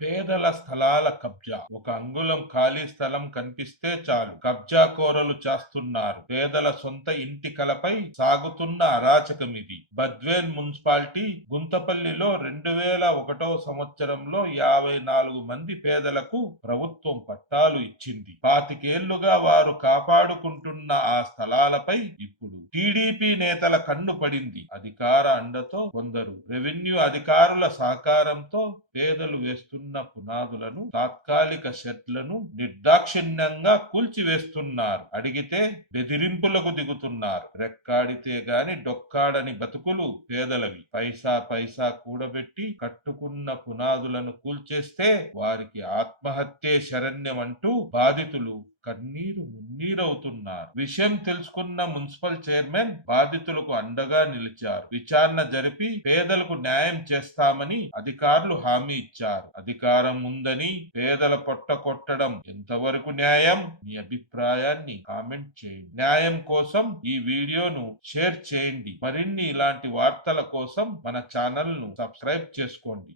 పేదల స్థలాల కబ్జా. ఒక అంగుళం ఖాళీ స్థలం కనిపిస్తే చాలు కబ్జా కోరలు చేస్తున్నారు. పేదల సొంత ఇంటి కలపై సాగుతున్న అరాచకమిది. బద్వేల్ మున్సిపాలిటీ గుంతపల్లిలో 2001 సంవత్సరంలో 54 మంది పేదలకు ప్రభుత్వం పట్టాలు ఇచ్చింది. 25 ఏళ్లుగా వారు కాపాడుకుంటున్న ఆ స్థలాలపై ఇప్పుడు టీడీపీ నేతల కన్ను పడింది. అధికార అండతో కొందరు రెవెన్యూ అధికారుల సహకారంతో పేదలు వేస్తున్న పునాదులను, తాత్కాలిక షెడ్లను నిర్దాక్షిణ్యంగా కూల్చివేస్తున్నారు. అడిగితే బెదిరింపులకు దిగుతున్నారు. రెక్కాడితే గాని డొక్కాడని బతుకులు పేదలవి. పైసా పైసా కూడబెట్టి కట్టుకున్న పునాదులను కూల్చేస్తే వారికి ఆత్మహత్యే శరణ్యమంటూ బాధితులు కన్నీరు మున్నీరవుతున్నారు. విషయం తెలుసుకున్న మున్సిపల్ చైర్మన్ బాధితులకు అండగా నిలిచారు. విచారణ జరిపి పేదలకు న్యాయం చేస్తామని అధికారులు హామీ ఇచ్చారు. అధికారం ఉందని పేదల పొట్ట కొట్టడం ఎంతవరకు న్యాయం? మీ అభిప్రాయాన్ని కామెంట్ చేయండి. న్యాయం కోసం ఈ వీడియోను షేర్ చేయండి. మరిన్ని ఇలాంటి వార్తల కోసం మన ఛానల్ ను సబ్స్క్రైబ్ చేసుకోండి.